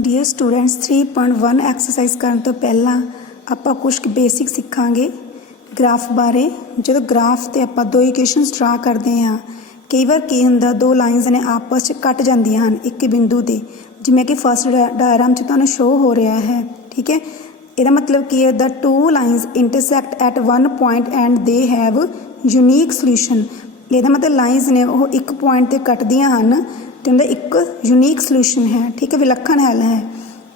Dear students 3.1 exercise ਕਰਨ ਤੋਂ ਪਹਿਲਾਂ ਆਪਾਂ ਕੁਝ ਬੇਸਿਕ ਸਿੱਖਾਂਗੇ ਗ੍ਰਾਫ ਬਾਰੇ। ਜਦੋਂ ਗ੍ਰਾਫ ਤੇ ਆਪਾਂ ਦੋ ਇਕੁਏਸ਼ਨਸ ਡਰਾ ਕਰਦੇ ਹਾਂ, ਕਈ ਵਾਰ ਕੀ ਹੁੰਦਾ ਦੋ ਲਾਈਨਸ ਨੇ ਆਪਸ 'ਚ ਕੱਟ ਜਾਂਦੀਆਂ ਹਨ ਇੱਕ ਬਿੰਦੂ ਤੇ, ਜਿਵੇਂ ਕਿ ਫਸਟ ਡਾਇਗਰਾਮ 'ਚ ਤੁਹਾਨੂੰ ਸ਼ੋ ਹੋ ਰਿਹਾ ਹੈ। ਠੀਕ ਹੈ, ਇਹਦਾ ਮਤਲਬ ਕੀ ਹੈ, ਦ two lines intersect at one point and they have unique solution. ਇਹਦਾ ਮਤਲਬ ਲਾਈਨਸ ਨੇ ਉਹ ਇੱਕ ਪੁਆਇੰਟ ਤੇ ਕੱਟਦੀਆਂ ਹਨ ਤੇ ਉਹਦਾ ਇੱਕ ਯੂਨੀਕ ਸੋਲਿਊਸ਼ਨ ਹੈ। ਠੀਕ ਹੈ, ਵਿਲੱਖਣ ਹੱਲ ਹੈ।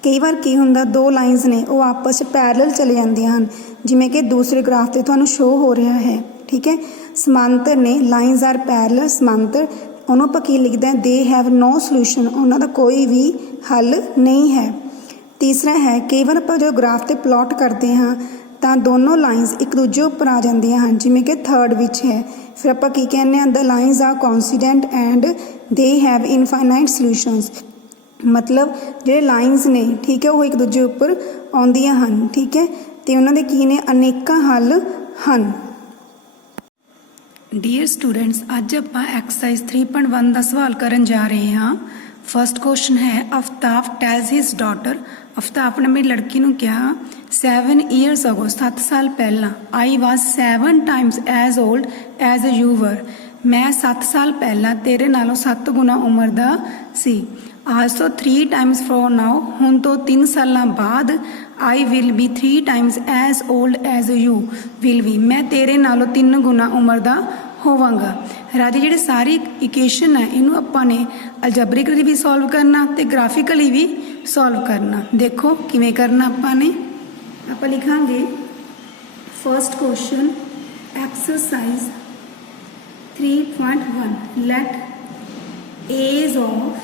ਕਈ ਵਾਰ ਕੀ ਹੁੰਦਾ ਦੋ ਲਾਈਨਸ ਨੇ ਉਹ ਆਪਸ 'ਚ ਪੈਰਲਲ ਚਲੇ ਜਾਂਦੀਆਂ ਹਨ, ਜਿਵੇਂ ਕਿ ਦੂਸਰੇ ਗ੍ਰਾਫ ਤੇ ਤੁਹਾਨੂੰ ਸ਼ੋ ਹੋ ਰਿਹਾ ਹੈ। ਠੀਕ ਹੈ, ਸਮਾਂਤਰ ਨੇ, ਲਾਈਨਸ ਆਰ ਪੈਰਲਲ, ਸਮਾਂਤਰ, ਉਹਨੂੰ ਆਪਾਂ ਕੀ ਲਿਖਦੇ ਹਾਂ, ਦੇ ਹੈਵ ਨੋ ਸੋਲਿਊਸ਼ਨ, ਉਹਨਾਂ ਦਾ ਕੋਈ ਵੀ ਹੱਲ ਨਹੀਂ ਹੈ। ਤੀਸਰਾ ਹੈ, ਕਈ ਵਾਰ ਆਪਾਂ ਜਦੋਂ ਗ੍ਰਾਫ ਤੇ ਪਲਾਟ ਕਰਦੇ ਹਾਂ ਤਾਂ ਦੋਨੋਂ ਲਾਈਨਸ ਇੱਕ ਦੂਜੇ ਉੱਪਰ ਆ ਜਾਂਦੀਆਂ ਹਨ, ਜਿਵੇਂ ਕਿ ਥਰਡ ਵਿੱਚ ਹੈ। ਫਿਰ ਆਪਾਂ ਕੀ ਕਹਿੰਦੇ ਹਾਂ, the lines are coincident and they have infinite solutions. ਮਤਲਬ ਜਿਹੜੇ ਲਾਈਨਸ ਨੇ, ਠੀਕ ਹੈ, ਉਹ ਇੱਕ ਦੂਜੇ ਉੱਪਰ ਆਉਂਦੀਆਂ ਹਨ। ਠੀਕ ਹੈ, ਤੇ ਉਹਨਾਂ ਦੇ ਕੀ ਨੇ, ਅਨੇਕਾਂ ਹੱਲ ਹਨ। ਡੀਅਰ ਸਟੂਡੈਂਟਸ, ਅੱਜ ਆਪਾਂ ਐਕਸਰਸਾਈਜ਼ 3.1 ਦਾ ਸਵਾਲ ਕਰਨ ਜਾ ਰਹੇ ਹਾਂ। ਫਸਟ ਕੁਐਸਚਨ ਹੈ, ਅਫਤਾਬ ਟੈਲਸ ਹਿਸ ਡਾਟਰ। ਅਫਤਾਬ ਨੇ ਮੇਰੀ ਲੜਕੀ ਨੂੰ ਕਿਹਾ 7 years ago, 7 ਸਾਲ ਪਹਿਲਾਂ, I was 7 times as old as you were, ਮੈਂ 7 ਸਾਲ ਪਹਿਲਾਂ ਤੇਰੇ ਨਾਲੋਂ 7 ਗੁਣਾ ਉਮਰ ਦਾ ਸੀ। Also 3 times from now, ਹੁਣ ਤੋਂ 3 ਸਾਲਾਂ ਬਾਅਦ, I will be 3 times as old as you will be, ਮੈਂ ਤੇਰੇ ਨਾਲੋਂ 3 ਗੁਣਾ ਉਮਰ ਦਾ ਹੋਵਾਂਗਾ। ਰਾਜੇ ਜਿਹੜੇ ਸਾਰੀ ਇਕੁਏਸ਼ਨ ਹੈ ਇਹਨੂੰ ਆਪਾਂ ਨੇ ਅਲਜਬਰਿਕਲੀ ਵੀ ਸੋਲਵ ਕਰਨਾ ਤੇ ਗ੍ਰਾਫਿਕਲੀ ਵੀ ਸੋਲਵ ਕਰਨਾ। ਦੇਖੋ ਕਿਵੇਂ ਕਰਨਾ ਆਪਾਂ ਲਿਖਾਂਗੇ first question exercise 3.1 let age of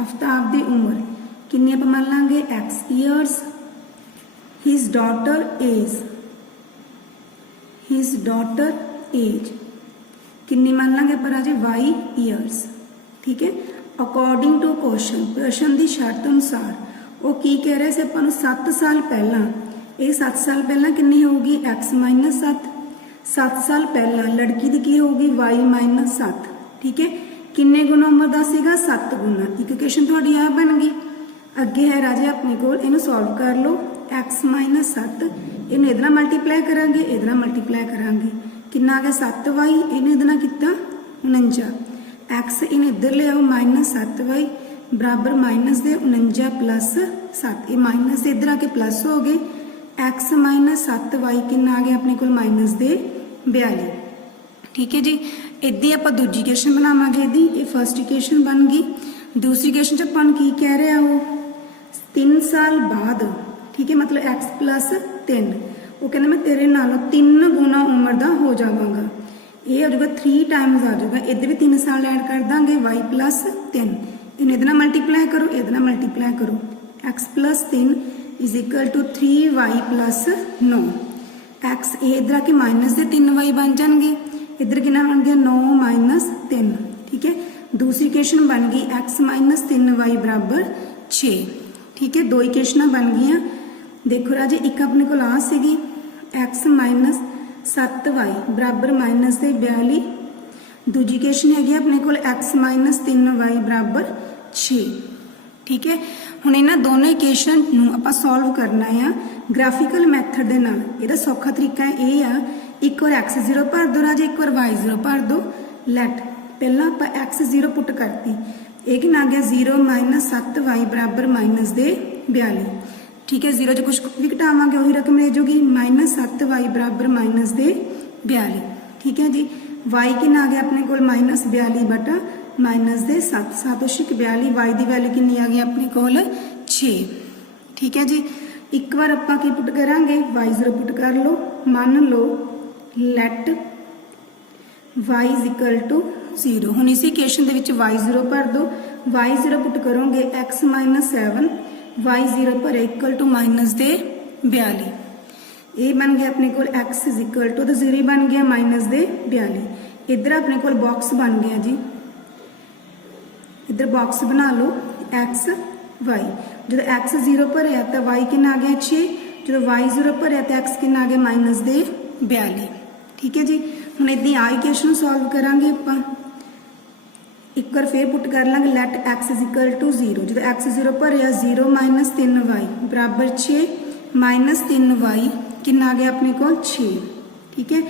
Aftab ਦੀ ਉਮਰ ਕਿੰਨੀ ਆਪਾਂ ਮੰਨ ਲਾਂਗੇ x years, his daughter age ਕਿੰਨੀ ਮੰਨ ਲਾਂਗੇ ਆਪਾਂ ਰਾਜੇ y years। ਠੀਕ ਹੈ, ਅਕੋਰਡਿੰਗ ਟੂ ਕੁਐਸਚਨ, ਪ੍ਰਸ਼ਨ ਦੀ ਸ਼ਰਤ ਅਨੁਸਾਰ ਉਹ ਕੀ ਕਹਿ ਰਿਹਾ ਸੀ ਆਪਾਂ ਨੂੰ 7 ਸਾਲ ਪਹਿਲਾਂ, ਇਹ 7 ਸਾਲ ਪਹਿਲਾਂ ਕਿੰਨੀ ਹੋਊਗੀ x - 7, 7 ਸਾਲ ਪਹਿਲਾਂ ਲੜਕੀ ਦੀ ਕੀ ਹੋਊਗੀ y - 7। ਠੀਕ ਹੈ, ਕਿੰਨੇ ਗੁਣਾ ਉਮਰ ਦਾ ਸੀਗਾ 7 ਗੁਣਾ। ਇੱਕ ਇਕੁਏਸ਼ਨ ਤੁਹਾਡੀ ਆ ਬਣ ਗਈ। ਅੱਗੇ ਹੈ ਰਾਜੇ ਆਪਣੇ ਕੋਲ, ਇਹਨੂੰ ਸੋਲਵ ਕਰ ਲਓ। x - 7 ਇਹਨੂੰ ਇਹਦੇ ਨਾਲ ਮਲਟੀਪਲਾਈ ਕਰਾਂਗੇ, ਇਹਦੇ ਨਾਲ ਮਲਟੀਪਲਾਈ ਕਰਾਂਗੇ, ਕਿੰਨਾ ਆ ਗਿਆ 7y, ਇਹਨੇ ਇਹਦੇ ਨਾਲ ਕੀਤਾ 49, x ਇਹਨੇ ਇੱਧਰ ਲਿਆਓ -7y ਬਰਾਬਰ ਮਾਈਨਸ ਦੇ 49 + 7, ਇਹ ਮਾਈਨਸ ਦੇ ਇੱਧਰ ਆ ਕੇ ਪਲੱਸ ਹੋ ਗਏ। x - 7y ਕਿੰਨਾ ਆ ਗਿਆ ਆਪਣੇ ਕੋਲ -42। ਠੀਕ ਹੈ ਜੀ, ਇੱਦਾਂ ਆਪਾਂ ਦੂਜੀ ਇਕੁਏਸ਼ਨ ਬਣਾਵਾਂਗੇ ਇਹਦੀ। ਇਹ ਫਸਟ ਇਕੁਏਸ਼ਨ ਬਣ ਗਈ। ਦੂਸਰੀ ਇਕੁਏਸ਼ਨ 'ਚ ਆਪਾਂ ਨੂੰ ਕੀ ਕਹਿ ਰਿਹਾ ਉਹ 3 ਸਾਲ ਬਾਅਦ, ਠੀਕ ਹੈ, ਮਤਲਬ x + 3, ਉਹ ਕਹਿੰਦਾ ਮੈਂ ਤੇਰੇ ਨਾਲੋਂ 3 ਗੁਣਾ ਉਮਰ ਦਾ ਹੋ ਜਾਵਾਂਗਾ। ਇਹ ਹੋ ਜਾਊਗਾ 3 ਟਾਈਮਸ ਆ ਜਾਊਗਾ, ਇੱਧਰ ਵੀ 3 ਸਾਲ ਐਡ ਕਰ ਦਾਂਗੇ y + 3, ਇਹਨੂੰ ਇਹਦੇ ਨਾਲ ਮਲਟੀਪਲਾਈ ਕਰੋ, ਇਹਦੇ ਨਾਲ ਮਲਟੀਪਲਾਈ ਕਰੋ, x + 3 = 3y + 9, x ਇਹ ਇੱਧਰ ਆ ਕੇ ਮਾਈਨਸ ਦੇ 3y ਬਣ ਜਾਣਗੇ, ਇੱਧਰ ਕਿੰਨਾ ਬਣ ਗਿਆ 9 - 3। ਠੀਕ ਹੈ, ਦੂਸਰੀ ਇਕੁਏਸ਼ਨ ਬਣ ਗਈ x - 3y = 6। ਠੀਕ ਹੈ, ਦੋ ਇਕੁਏਸ਼ਨਾਂ ਬਣ ਗਈਆਂ। ਦੇਖੋ ਰਾਜੇ, ਇੱਕ ਆਪਣੇ ਕੋਲ ਆ ਸੀਗੀ x - 7y = -42, ਦੂਜੀ ਇਕੁਏਸ਼ਨ ਹੈਗੀ ਆਪਣੇ ਕੋਲ x - 3y = 6। ਠੀਕ ਹੈ, ਹੁਣ ਇਹਨਾਂ ਦੋਨੋਂ ਇਕੁਏਸ਼ਨ ਨੂੰ ਆਪਾਂ ਸੋਲਵ ਕਰਨਾ ਆ ਗ੍ਰਾਫਿਕਲ ਮੈਥਡ ਦੇ ਨਾਲ। ਇਹਦਾ ਸੌਖਾ ਤਰੀਕਾ ਇਹ ਆ, ਇੱਕ ਵਾਰ x0 ਭਰ ਦਿਓ ਰਾਜੇ, ਇੱਕ ਵਾਰ y0 ਭਰ ਦਿਓ। ਲੈਟ ਪਹਿਲਾਂ ਆਪਾਂ x0 ਪੁੱਟ ਕਰਤੀ, ਇਹ ਕਿੰਨਾ ਆ ਗਿਆ 0 - 7y = -42। ਠੀਕ ਹੈ, 0 'ਚ ਕੁਝ ਵੀ ਘਟਾਵਾਂਗੇ ਉਹੀ ਰਕਮ ਮਿਲ ਜੂਗੀ -7y = -42। ਠੀਕ ਹੈ ਜੀ, y ਕਿੰਨਾ ਆ ਗਿਆ ਆਪਣੇ ਕੋਲ -42 ਬਟਾ -7, 7 × 42, y ਦੀ ਵੈਲਿਊ ਕਿੰਨੀ ਆ ਗਈ ਆਪਣੇ ਕੋਲ 6। ਠੀਕ ਹੈ ਜੀ, ਇੱਕ ਵਾਰ ਆਪਾਂ ਕੀ ਪੁੱਟ ਕਰਾਂਗੇ y0 ਪੁੱਟ ਕਰ ਲਓ। ਮੰਨ ਲਓ ਲੈਟ y = 0। ਹੁਣ ਇਸੇ ਇਕੁਏਸ਼ਨ ਦੇ ਵਿੱਚ y0 ਭਰ ਦਿਓ, y0 ਪੁੱਟ ਕਰੋਗੇ x - 7, y0 ਭਰੇ -42। ਇਹ ਬਣ ਗਿਆ ਆਪਣੇ ਕੋਲ x = ਤਾਂ 0 ਬਣ ਗਿਆ -42। ਇੱਧਰ ਆਪਣੇ ਕੋਲ ਬਾਕਸ ਬਣ ਗਿਆ ਜੀ, ਇੱਧਰ ਬਾਕਸ ਬਣਾ ਲਓ x y। ਜਦੋਂ x 0 ਭਰਿਆ ਤਾਂ y ਕਿੰਨਾ ਆ ਗਿਆ 6, ਜਦੋਂ y0 ਭਰਿਆ ਤਾਂ x ਕਿੰਨਾ ਆ ਗਿਆ -42। ਠੀਕ ਹੈ ਜੀ, ਹੁਣ ਇਦਾਂ ਆ ਇਕੁਏਸ਼ਨ ਸੋਲਵ ਕਰਾਂਗੇ ਆਪਾਂ। ਇੱਕ ਵਾਰ ਫੇਰ ਪੁੱਟ ਕਰ ਲਾਂਗੇ let x is equal to 0। ਜਦੋਂ x 0 ਭਰਿਆ 0 ਮਾਈਨਸ 3y ਬਰਾਬਰ 6 ਮਾਈਨਸ 3y ਕਿੰਨਾ ਆ ਗਿਆ ਆਪਣੇ ਕੋਲ 6। ਠੀਕ ਹੈ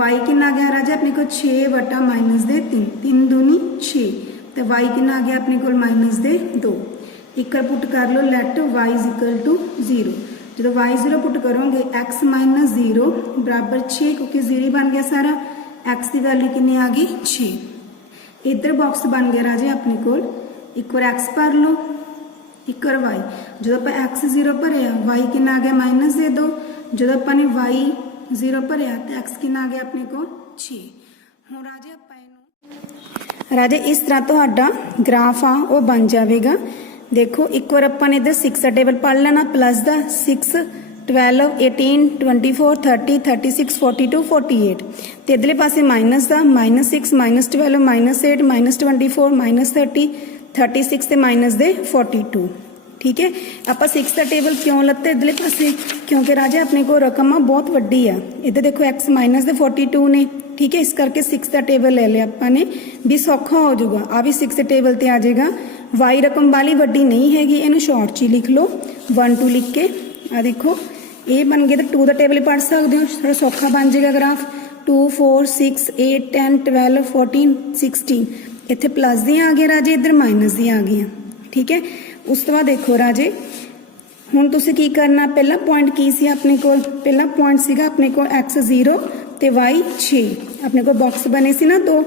y ਕਿੰਨਾ ਆ ਗਿਆ ਰਾਜਾ ਆਪਣੇ ਕੋਲ 6 ਵਟਾ ਮਾਈਨਸ ਦੇ 3 3 ਦੂਣੀ 6 ਤੇ y ਕਿੰਨਾ ਆ ਗਿਆ ਆਪਣੇ ਕੋਲ ਮਾਈਨਸ ਦੇ 2। ਇੱਕ ਵਾਰ ਪੁੱਟ ਕਰ ਲਓ let y is equal to 0। ਜਦੋਂ y 0 ਪੁੱਟ ਕਰੋਗੇ x ਮਾਈਨਸ 0 ਬਰਾਬਰ 6 ਕਿਉਂਕਿ 0 ਬਣ ਗਿਆ ਸਾਰਾ x ਦੀ ਵੈल्यू ਕਿੰਨੀ ਆ ਗਈ 6। इधर बॉक्स बन गया राजे अपने को एक बार x भर लो एक बार y जो आप x 0 भरिया y कि आ गया माइनस दे 2 जो अपने y 0 भरिया तो x कि आ गया अपने को 6। हुण राजे आप राजे इस तरह तो ग्राफ आ वो बन जाएगा। देखो एक बार अपन इधर 6 का टेबल पढ़ लेना प्लस का 6 12 18 24 30 36 42 48 ਤੇ ਇਧਰਲੇ ਪਾਸੇ ਮਾਈਨਸ ਦਾ -6 -12 -8 -24 -30 36 ਤੇ ਮਾਈਨਸ ਦੇ 42। ਠੀਕ ਹੈ ਆਪਾਂ 6 ਦਾ ਟੇਬਲ ਕਿਉਂ ਲੱਤੇ ਇਧਰਲੇ ਪਾਸੇ ਕਿਉਂਕਿ ਰਾਜੇ ਆਪਣੇ ਕੋਲ ਰਕਮ ਬਹੁਤ ਵੱਡੀ ਆ। ਇੱਧਰ ਦੇਖੋ x ਮਾਈਨਸ ਦੇ 42 ਨੇ। ਠੀਕ ਹੈ ਇਸ ਕਰਕੇ 6 ਦਾ ਟੇਬਲ ਲੈ ਲਿਆ ਆਪਾਂ ਨੇ ਵੀ ਸੌਖਾ ਹੋ ਜਾਊਗਾ। ਆ ਵੀ 6 ਦੇ ਟੇਬਲ ਤੇ ਆ ਜਾਏਗਾ। y ਰਕਮ ਵਾਲੀ ਵੱਡੀ ਨਹੀਂ ਹੈਗੀ ਇਹਨੂੰ ਸ਼ਾਰਟ 'ਚ ਲਿਖ ਲਓ 1 2 ਲਿਖ ਕੇ। ਆ ਦੇਖੋ ਇਹ ਬਣ ਗਿਆ ਤਾਂ 2 ਦਾ ਟੇਬਲ ਹੀ ਪढ़ ਸਕਦੇ ਹੋ ਥੋੜਾ ਸੌਖਾ ਬਣ ਜਾਏਗਾ ਗ੍ਰਾਫ 2 4 6 8 10 12 14 16 ਇੱਥੇ ਪਲੱਸ ਦੀਆਂ ਆ ਗਏ ਰਾਜੇ ਇੱਧਰ ਮਾਈਨਸ ਦੀਆਂ ਆ ਗਈਆਂ। ਠੀਕ ਹੈ ਉਸ ਤੋਂ ਬਾਅਦ ਦੇਖੋ ਰਾਜੇ ਹੁਣ ਤੁਸੀਂ ਕੀ ਕਰਨਾ ਪਹਿਲਾ ਪੁਆਇੰਟ ਕੀ ਸੀ ਆਪਣੇ ਕੋਲ ਪਹਿਲਾ ਪੁਆਇੰਟ ਸੀਗਾ ਆਪਣੇ ਕੋਲ x 0 ਤੇ y 6 ਆਪਣੇ ਕੋਲ ਬਾਕਸ ਬਣੇ ਸੀ ਨਾ ਦੋ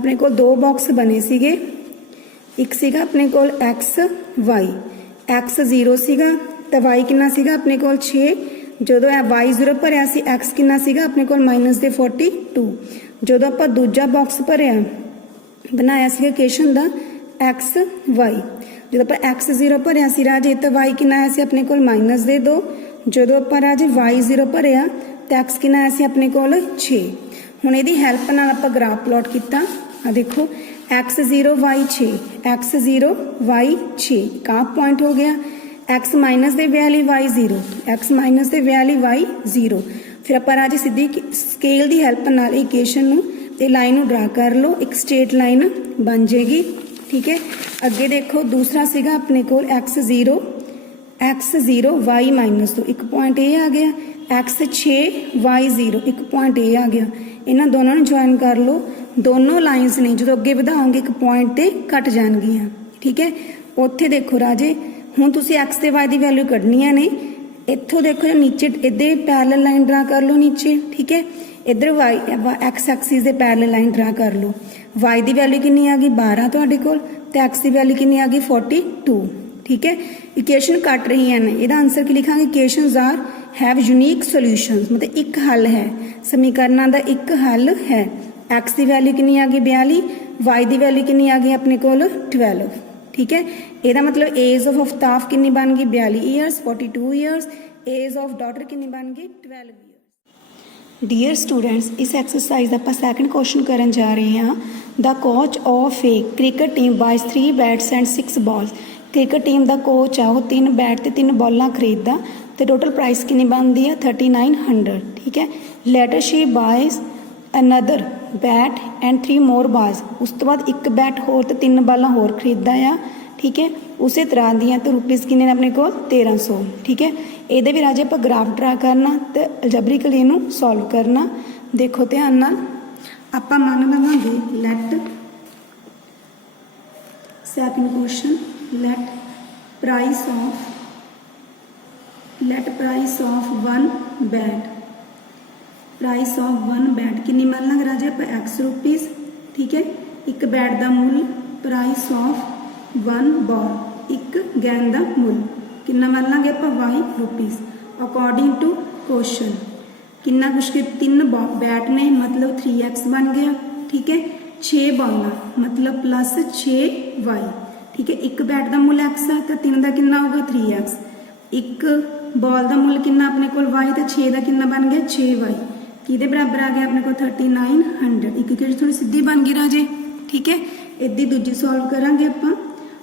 ਆਪਣੇ ਕੋਲ ਦੋ ਬਾਕਸ ਬਣੇ ਸੀਗੇ ਇੱਕ ਸੀਗਾ ਆਪਣੇ ਕੋਲ x y x 0 ਸੀਗਾ ਤਾਂ y ਕਿੰਨਾ ਸੀਗਾ ਆਪਣੇ ਕੋਲ 6 ਜਦੋਂ y 0 ਭਰਿਆ ਸੀ x ਕਿੰਨਾ ਸੀਗਾ ਆਪਣੇ ਕੋਲ ਮਾਈਨਸ ਦੇ 42 ਜਦੋਂ ਆਪਾਂ ਦੂਜਾ ਬਾਕਸ ਭਰਿਆ ਬਣਾਇਆ ਸੀ ਇਕੁਏਸ਼ਨ ਦਾ x y ਜਦੋਂ ਆਪਾਂ x 0 ਭਰਿਆ ਸੀ ਰਾਜੇ ਤਾਂ y ਕਿੰਨਾ ਆਇਆ ਸੀ ਆਪਣੇ ਕੋਲ ਮਾਈਨਸ ਦੇ 2 ਜਦੋਂ ਆਪਾਂ ਰਾਜੇ y 0 ਭਰਿਆ ਤਾਂ x ਕਿੰਨਾ ਆਇਆ ਸੀ ਆਪਣੇ ਕੋਲ 6। ਹੁਣ ਇਹਦੀ ਹੈਲਪ ਨਾਲ ਆਪਾਂ ਗ੍ਰਾਫ ਪਲਾਟ ਕੀਤਾ ਆ ਦੇਖੋ x 0 y 6 x 0 y 6 ਕਾ ਪੁਆਇੰਟ ਹੋ ਗਿਆ x ਮਾਈਨਸ ਦੇ ਵੈल्यू y 0 x ਮਾਈਨਸ ਦੇ ਵੈल्यू y 0 ਫਿਰ ਆਪਾਂ ਰਾਜੇ ਸਿੱਧੀ ਸਕੇਲ ਦੀ ਹੈਲਪ ਨਾਲ ਇਕੁਏਸ਼ਨ ਨੂੰ ਤੇ ਲਾਈਨ ਨੂੰ ਡਰਾ ਕਰ ਲਓ ਇੱਕ ਸਟ੍ਰੇਟ ਲਾਈਨ ਬਣ ਜਾਏਗੀ। ਠੀਕ ਹੈ ਅੱਗੇ ਦੇਖੋ ਦੂਸਰਾ ਸੀਗਾ ਆਪਣੇ ਕੋਲ x 0 y ਮਾਈਨਸ 2 ਇੱਕ ਪੁਆਇੰਟ ਇਹ ਆ ਗਿਆ x 6 y 0 ਇੱਕ ਪੁਆਇੰਟ ਇਹ ਆ ਗਿਆ ਇਹਨਾਂ ਦੋਨਾਂ ਨੂੰ ਜੁਆਇਨ ਕਰ ਲਓ ਦੋਨੋਂ ਲਾਈਨਸ ਨੇ ਜਦੋਂ ਅੱਗੇ ਵਧਾਓਗੇ ਇੱਕ ਪੁਆਇੰਟ ਤੇ ਕੱਟ ਜਾਣਗੀਆਂ। ਠੀਕ ਹੈ ਉੱਥੇ ਦੇਖੋ ਰਾਜੇ ਹੁਣ ਤੁਸੀਂ x ਤੇ y ਦੀ ਵੈਲਿਊ ਕੱਢਣੀਆਂ ਨੇ ਇੱਥੋਂ ਦੇਖੋ ਨੀਚੇ ਇੱਧੇ ਪੈਰਲਲ ਲਾਈਨ ਡਰਾ ਕਰ ਲਓ ਨੀਚੇ। ਠੀਕ ਹੈ ਇੱਧਰ y x ਐਕਸਿਸ ਦੇ ਪੈਰਲਲ ਲਾਈਨ ਡਰਾ ਕਰ ਲਓ y ਦੀ ਵੈਲਿਊ ਕਿੰਨੀ ਆ ਗਈ 12 ਤੁਹਾਡੇ ਕੋਲ ਤੇ x ਦੀ ਵੈਲਿਊ ਕਿੰਨੀ ਆ ਗਈ 42। ਠੀਕ ਹੈ ਇਕੁਏਸ਼ਨ ਕੱਟ ਰਹੀਆਂ ਨੇ ਇਹਦਾ ਆਨਸਰ ਕੀ ਲਿਖਾਂਗੇ equations are have unique solutions ਮਤਲਬ ਇੱਕ ਹੱਲ ਹੈ ਸਮੀਕਰਨਾਂ ਦਾ ਇੱਕ ਹੱਲ ਹੈ। x ਦੀ ਵੈਲਿਊ ਕਿੰਨੀ ਆ ਗਈ 42 y ਦੀ ਵੈਲਿਊ ਕਿੰਨੀ ਆ ਗਈ ਆਪਣੇ ਕੋਲ 12। ठीक है ਇਹਦਾ मतलब एज ऑफ अफ्ताफ कितनी बन गई 42 years 42 years age of daughter कितनी बन गई 12 ईयर्स। डियर स्टूडेंट्स इस एक्सरसाइज ਦਾ ਆਪਾਂ ਸੈਕੰਡ ਕੁਐਸਚਨ ਕਰਨ ਜਾ ਰਹੇ ਹਾਂ ਦਾ coach of a cricket team buys 3 bats and 6 balls cricket team ਦਾ ਕੋਚ ਆ ਉਹ 3 ਬੈਟ ਤੇ 3 ਬਾਲਾਂ ਖਰੀਦਦਾ ਤੇ ਟੋਟਲ ਪ੍ਰਾਈਸ ਕਿੰਨੀ ਬਣਦੀ ਆ 3900। ਠੀਕ ਹੈ later she buys another bat and 3 more balls उस तो बाद एक बैट होर तो 3 बालां होर खरीददा आ। ठीक है उस तरह दियां तो रुपीज़ किन्ने ने अपने को 1300। ठीक है ये भी राजे आप ग्राफ ड्रा करना तो अलजबरिकली इनू सॉल्व करना। देखो ध्यान नाल आपां मान लवांगे let second question let price of one bat price of one bat किन्नी मान लांगे राजे आप x रुपीज़। ठीक है एक बैट का मुल प्राइस ऑफ वन बॉल एक गेंद का मुल किन्ना मान लांगे आप y rupees according to question किन्ना कुछ के 3 बैट ने मतलब 3x बन गया। ठीक है 6 बॉल मतलब प्लस 6y। ठीक है एक बैट का मुल x है तो 3 का किन्ना होगा 3x एक बॉल का मुल किन्ना अपने को y तो 6 का किन्ना बन गया 6y किहदे बराबर आ गया अपने को 3900। एक इक्वेशन थोड़ी सीधी बन गई राजे। ठीक है इदी दूजी सॉल्व करांगे आपां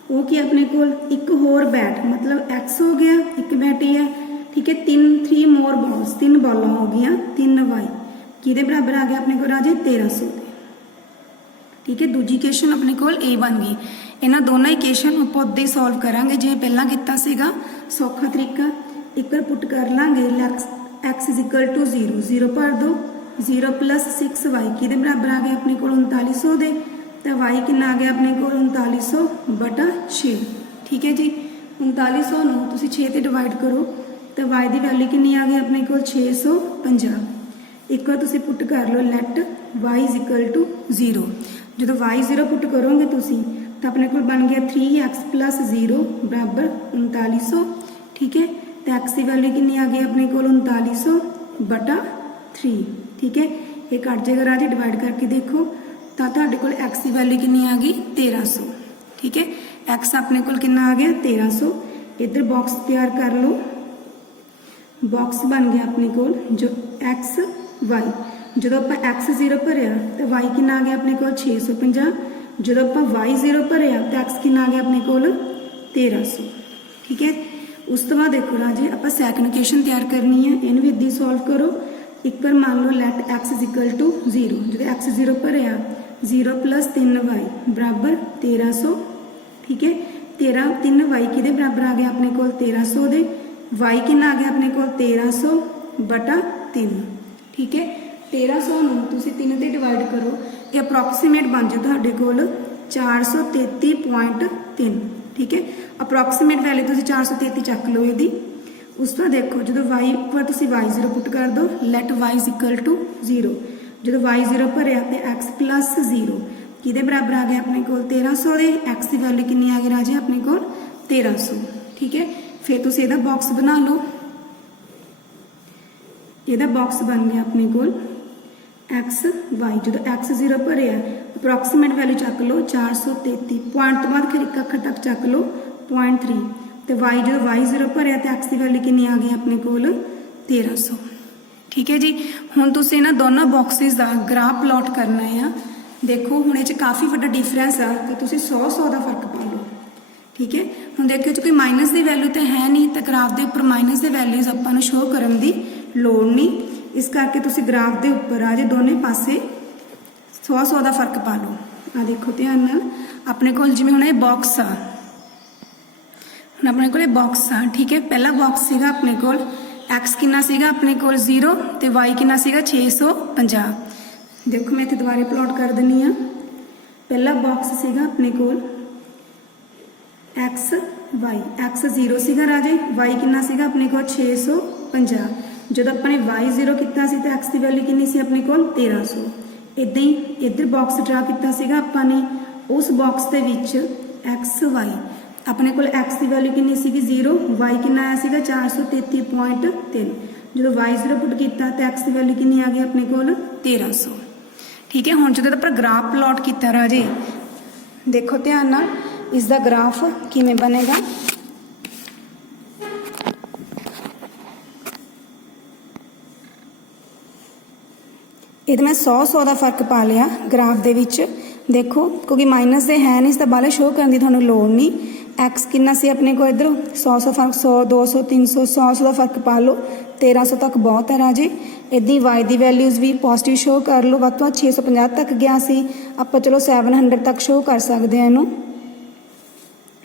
वो कि अपने को एक होर बैट मतलब x हो गया एक बैट ये है। ठीक है 3 मोर बॉल्स 3 बॉलां हो गई 3y किहदे बराबर आ गया अपने को राजे 1300। ठीक है। दूजी इक्वेशन अपने कोल ए बन गई। इन्हां दोनों इक्वेशन ਆਪਾਂ ਉੱਦਾਂ ਹੀ ਸੋਲਵ ਕਰਾਂਗੇ ਜਿਵੇਂ ਪਹਿਲਾਂ ਕੀਤਾ ਸੀਗਾ। ਸੌਖਾ ਤਰੀਕਾ ਇੱਕ ਵਾਰ ਪੁੱਟ ਕਰ ਲਾਂਗੇ x इज इक्वल टू 0 0 भर दो 0 प्लस 6y किहदे बराबर आ गया अपने कोल 3900 दे तो y कितना आ गया अपने कोल 3900 बटा 6। ठीक है जी 3900 ਨੂੰ ਤੁਸੀਂ 6 ਤੇ ਡਿਵਾਈਡ ਕਰੋ तो y ਦੀ ਵੈਲਿਊ ਕਿੰਨੀ ਆ ਗਈ ਆਪਣੇ ਕੋਲ 650। ਇੱਕ ਵਾਰ ਤੁਸੀਂ ਪੁੱਟ ਕਰ ਲਓ let y is equal to 0। ਜਦੋਂ y 0 ਪੁੱਟ ਕਰੋਗੇ ਤੁਸੀਂ ਤਾਂ ਆਪਣੇ ਕੋਲ ਬਣ ਗਿਆ 3x प्लस 0 बराबर 3900। ठीक है तो x की वैल्यू कितनी आ गई अपने को 3900 बटा 3। ठीक है ये कट जाएगा राजे डिवाइड करके देखो तो तुहाडे कोल x की वैल्यू कितनी आ गई 1300। ठीक है x अपने कोल कितना आ गया 1300। इधर बॉक्स तैयार कर लो। बॉक्स बन गया अपने कोल जो x y जो आप x 0 भरिया तो y कितना आ गया अपने को 650। जो आप y 0 भरिया तो x कितना आ गया अपने को 1300। ठीक है उस तो बाद देखो राजे आप सैकंड इक्वेशन तैयार करनी है इन भी इदा सॉल्व करो। एक बार मान लो let x is equal to 0 जो x 0 भरिया 0 प्लस 3y बराबर 1300। ठीक है 3y कि बराबर आ गया अपने को 1300 दे y कितना आ गया अपने को 1300 बटा 3। ठीक है 1300 तुसी 3 ते डिवाइड करो ये अप्रोक्सीमेट बन जाए तुहाडे कोल 433.3। ठीक है अप्रोक्सीमेट वैल्यू तुसी 433 चक लो यदि। उस तो देखो जो y पर तुसी y 0 पुट कर दो let y is equal to 0 जो y 0 भरिया तो x प्लस 0 कि बराबर आ गया अपने को 1300 दे x की वैल्यू कितनी आ गई राजे अपने को 1300। ठीक है फिर तुसी इहदा बॉक्स बना लो। इहदा बॉक्स बन गया अपने को x y जो x 0 भरिया अप्रोक्सीमेट वैल्यू चक लो 433 पॉइंट तो बाद फिर एक अखर तक चक लो 0.3 तो y जो y 0 भरिया तो x की वैल्यू कितनी आ गई अपने को 1300। ठीक है जी हुण तुसीं इन्हां दोनों बॉक्सिस का ग्राफ प्लॉट करना है। देखो हुण इह काफ़ी वड्डा डिफरेंस आ तो तुसीं 100 का फर्क पा लो। ठीक है हुण देखो जो कोई माइनस की वैल्यू तो है नहीं तो ग्राफ के उपर माइनस की वैल्यूज़ आपां नूं शो करन दी लोड़ नहीं। इस करके तुसीं ग्राफ के उपर आ जे दोनों पासे 100 का फर्क पा लो। आ देखो ध्यान नाल अपने कोल जिवें हुण इह बॉक्स आ हुण अपने कोल बॉक्स आ। ठीक है पहला बॉक्स सीगा अपने कोल एक्स कितना सीगा अपने कोल 0 तो वाई कितना सीगा 650। देखो मैं इत्थे दोबारा प्लॉट कर दिंदी आ। पहला बॉक्स सीगा अपने कोल एक्स वाई एक्स 0 सीगा राजे वाई कितना सीगा अपने कोल 650। जो अपने y 0 कितना सी तो x की वैल्यू कितनी सी अपने को 1300। इदां ही इधर बॉक्स ड्रा किया सीगा आपां ने उस बॉक्स के विच x y अपने को x की वैल्यू कितनी सी 0 y कितना आया सीगा 433.3। जो y 0 पुट किया तो x की वैल्यू कितनी आ गई अपने को 1300। ठीक है हुण जो आप ग्राफ प्लॉट किया राजे देखो ध्यान नाल इसका ग्राफ किवें बनेगा। ये मैं 100 का फर्क पा लिया ग्राफ दे विच। देखो क्योंकि माइनस दे है नहीं तो बाले शो करने की थोड़ी लोड़ नहीं। एक्स कितना सी अपने को इधर 100 फर्क 100 200 300 100 का फर्क पा लो 1300 तक बहुत है राजे। इदां वाई की वैल्यूज़ भी पॉजिटिव शो कर लो वध तो 650 तक गया सी आप चलो 700 तक शो कर सकते हैं इनू।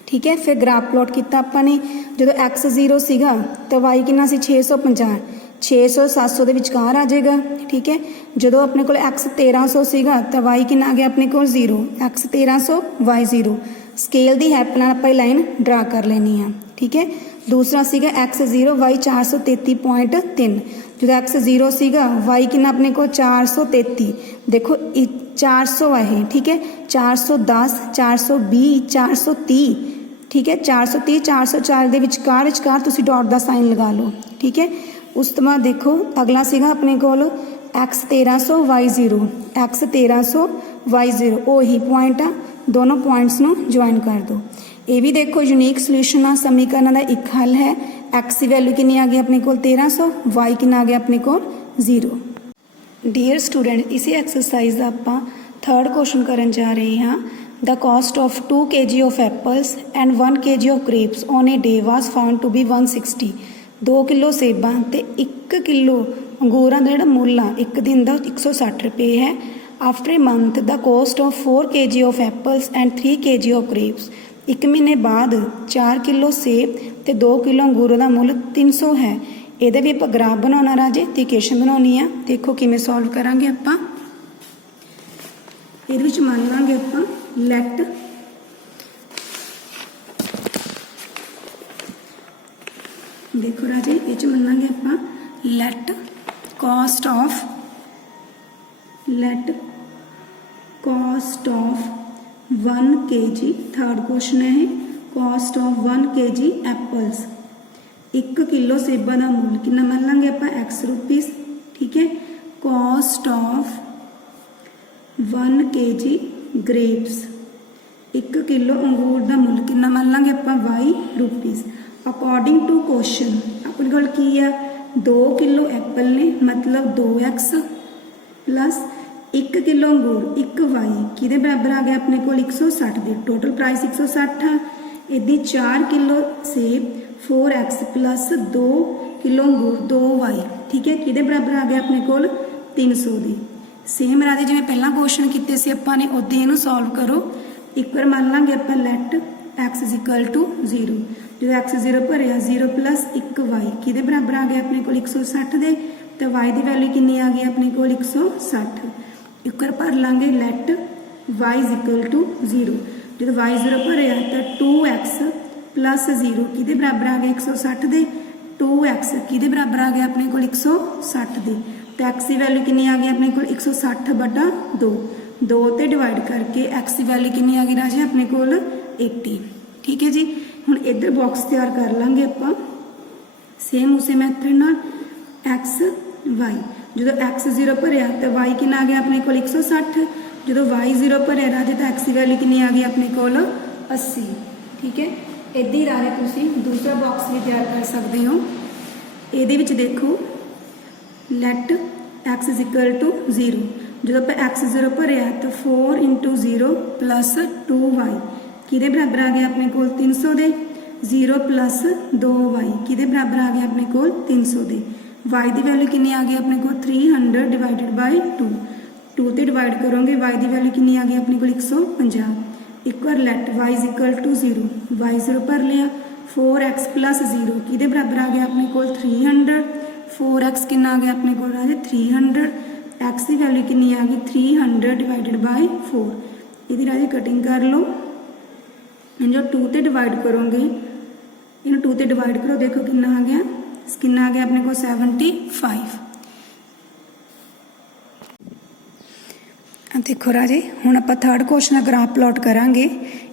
ठीक है फिर ग्राफ प्लॉट किया आपने जो एक्स 0 सीगा तो वाई कितना सी 650 600 700 के विचकार आ जाएगा। ठीक है जो अपने को एक्स 1300 सीगा तो वाई कितना आ गया अपने को 0 एक्स 1300 वाई 0 स्केल की हैल्प नाल आपां लाइन ड्रा कर लेनी है। ठीक है दूसरा सीगा एक्स 0 वाई 433.3 जो एक्स 0 सीगा वाई कितना अपने को 433 देखो 400 है। ठीक है 410 420 430 ठीक है 430 404 के विचकार तुसीं डॉट का साइन लगा लो। ठीक है उस तो बाद देखो अगला सीगा अपने को एक्स 1300 वाई 0 एक्स 1300 वाई 0 वही पॉइंट आ दोनों पॉइंट्स नू ज्वाइन कर दो। ये भी देखो यूनीक सोल्यूशन आ समीकरण का एक हल है। एक्स की वैल्यू कितनी आ गई अपने को 1300 वाई कितना आ गया अपने को 0। डियर स्टूडेंट इसी एक्सरसाइज का आप थर्ड क्वेश्चन करन जा रहे हैं। The cost of 2 kg of apples and 1 kg of grapes on a day was found to be 160। 2 kilo सेबां ते 1 किलो अंगूरां दा जिहड़ा मुੱਲ आ एक दिन का 160 रुपये है। After a month the cost of 4 kg of apples and 3 kg of grapes. एक महीने बाद 4 किलो सेब ते 2 किलो अंगूरों का मुੱਲ 300 है। ਇਹਦਾ ਵੀ ਆਪਾਂ ਗ੍ਰਾਫ ਬਣਾਉਣਾ ਰਾਜੇ ਤੇ ਇਕੁਏਸ਼ਨ ਬਣਾਉਣੀ ਆ। ਦੇਖੋ ਕਿਵੇਂ ਸੋਲਵ ਕਰਾਂਗੇ ਆਪਾਂ। ਇਹਦੇ ਵਿੱਚ ਮੰਨ ਲਾਂਗੇ ਆਪਾਂ ਲੈਟ देखो राजे ये मनांगे आप let cost of 1 kg। Third question है cost of 1 kg apples. 1 kilo सेबा का मुੱਲ कितना मान लांगे आप x रुपीस। ठीक है। Cost of 1 kg grapes. 1 kilo अंगूर का मुੱਲ कितना मान लांगे आप y rupees. According to question अपने कोल की है 2 किलो एप्पल ने मतलब 2x प्लस 1 किलो अंगूर 1y कि बराबर आ गया अपने को 160 दे। टोटल प्राइस 160 है। यदि 4 किलो सेब 4x प्लस 2 किलो अंगूर 2y ठीक है कि बराबर आ गया अपने को 300 दी। सेम राजे जिवें पहला क्वेश्चन किए से अपने उद्दे इहनूं सॉल्व करो। एक बार मान लांगे आप let x is equal to 0। जो x 0 भरिया 0 प्लस 1y कि बराबर आ गया अपने को 160 दे। तो y की वैल्यू कितनी आ गई अपने को 160। एक बार भर लांगे let y is equal to 0। जो y 0 भरिया तो 2x प्लस 0 कि बराबर आ गया 160 दे। 2x कि बराबर आ गया अपने को 160 दे। तो x की वैल्यू कितनी आ गई अपने को 160 बटा 2। 2 ते डिवाइड करके x की वैल्यू कितनी आ गई राजे अपने को 80। ठीक है जी। हुण इधर बॉक्स तैयार कर लांगे आप सेम उस मैथड नाल एक्स वाई। जो एक्स 0 भरिया तो वाई कितना आ गया अपने को 160। जो वाई 0 भरिया राजे तो एक्स की वैल्यू कितनी आ गई अपने को 80। ठीक है। इदां ही राजे तुसीं दूसरा बॉक्स भी तैयार कर सकते हो। ये देखो let x is equal to 0। जो आप एक्स 0 भरिया तो 4 × 0 प्लस 2y कि बराबर आ गया अपने को 300 दे। 0 प्लस 2y कि बराबर आ गया अपने को 300 दे। y की वैल्यू कितनी आ गई अपने को 300 डिवाइडेड बाई 2। 2 ते डिवाइड करोगे y की वैल्यू कितनी आ गई अपने को 150। एक बार let y is equal to 0। y 0 भर लिया 4x प्लस 0 कि बराबर आ गया अपने को 300। 4x कितना आ गया अपने को 300। x की वैल्यू कितनी आ गई 300 डिवाइडेड बाई 4। यदि राजे कटिंग कर लो जो 2 ते डिवाइड करोगे इन 2 ते डिवाइड करो देखो कितना आ गया अपने को 75। देखो राजे हुण आपां थर्ड क्वेश्चन का ग्राफ प्लॉट करांगे।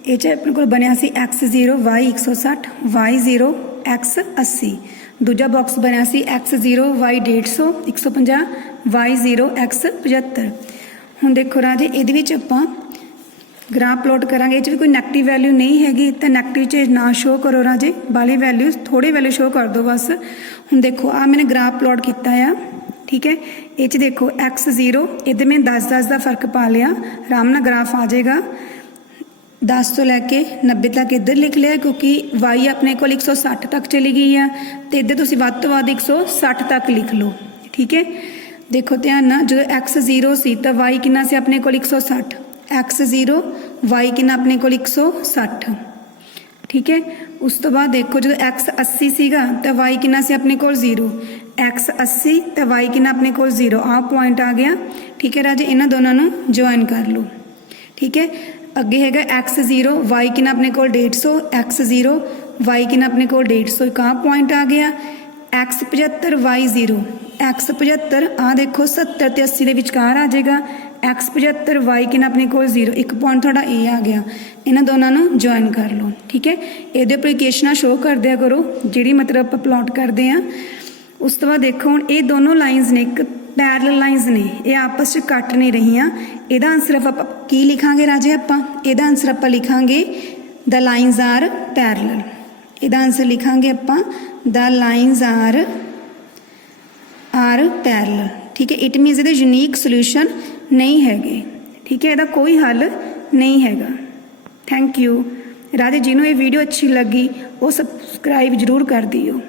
ये अपने को बनया सी x 0 y 160 y 0 x 80। दूजा बॉक्स बनया सी x 0 y 150 150 y 0 x 75। हुण देखो राजे ये आपां ग्राफ प्लॉट करांगे। ये भी कोई नैगेटिव वैल्यू नहीं हैगी तो नैगेटिव च ना शो करो राजे। वाली वैल्यू थोड़ी वैल्यू शो कर दो बस। हुण देखो आ मैंने ग्राफ प्लॉट किया है। ठीक है। ये देखो x 0 इधर मैं 10 का फर्क पा लिया आराम नाल ग्राफ आ जाएगा। 10 तो लैके 90 तक इधर लिख लिया क्योंकि y अपने को 160 तक चली गई है तो इधर तुसीं वध तो वध 160 तक लिख लो। ठीक है। देखो ध्यान नाल जो x 0 सी तो y कितना सी अपने को 160। x 0 y कितना अपने को 160। ठीक है। उस तो बाद देखो जो x 80 सीगा तो y कितना से अपने को 0। x 80 तो y कितना अपने को 0। आ पॉइंट आ गया। ठीक है राजे इन्होंने दोनों नूं ज्वाइन कर लो। ठीक है। अगे हैगा x 0 y कितना अपने को 150 x 0 y कितना अपने को 150। एक आ पॉइंट आ गया x 75 y 0 x 75 आ देखो 70 ते 80 के विचकार आ जाएगा। x 75 y कितना अपने को 0। एक पॉइंट थोड़ा ए आ गया। इन्होंने दोनों नूं ज्वाइन कर लो। ठीक है। ये पर इक्वेशनां शो कर दिया करो जिहड़ी मतलब आप प्लॉट करते हैं। उस तो बाद देखो हुण ये दोनों लाइनस ने एक पैरल लाइनस ने ये आपस में कट नहीं रहीआं। इहदा आंसर आप की लिखांगे राजे आपां इहदा आंसर आप लिखांगे द लाइनस आर पैरल। इहदा आंसर लिखांगे आपां द लाइनस आर पैरल। ठीक है। इट मीनस इहदे यूनीक सोल्यूशन नहीं हैगे। ठीक है। इहदा कोई हल नहीं हैगा। थैंक यू राजे। जिन्होंने ये वीडियो अच्छी लगी वो सबसक्राइब जरूर कर दियो।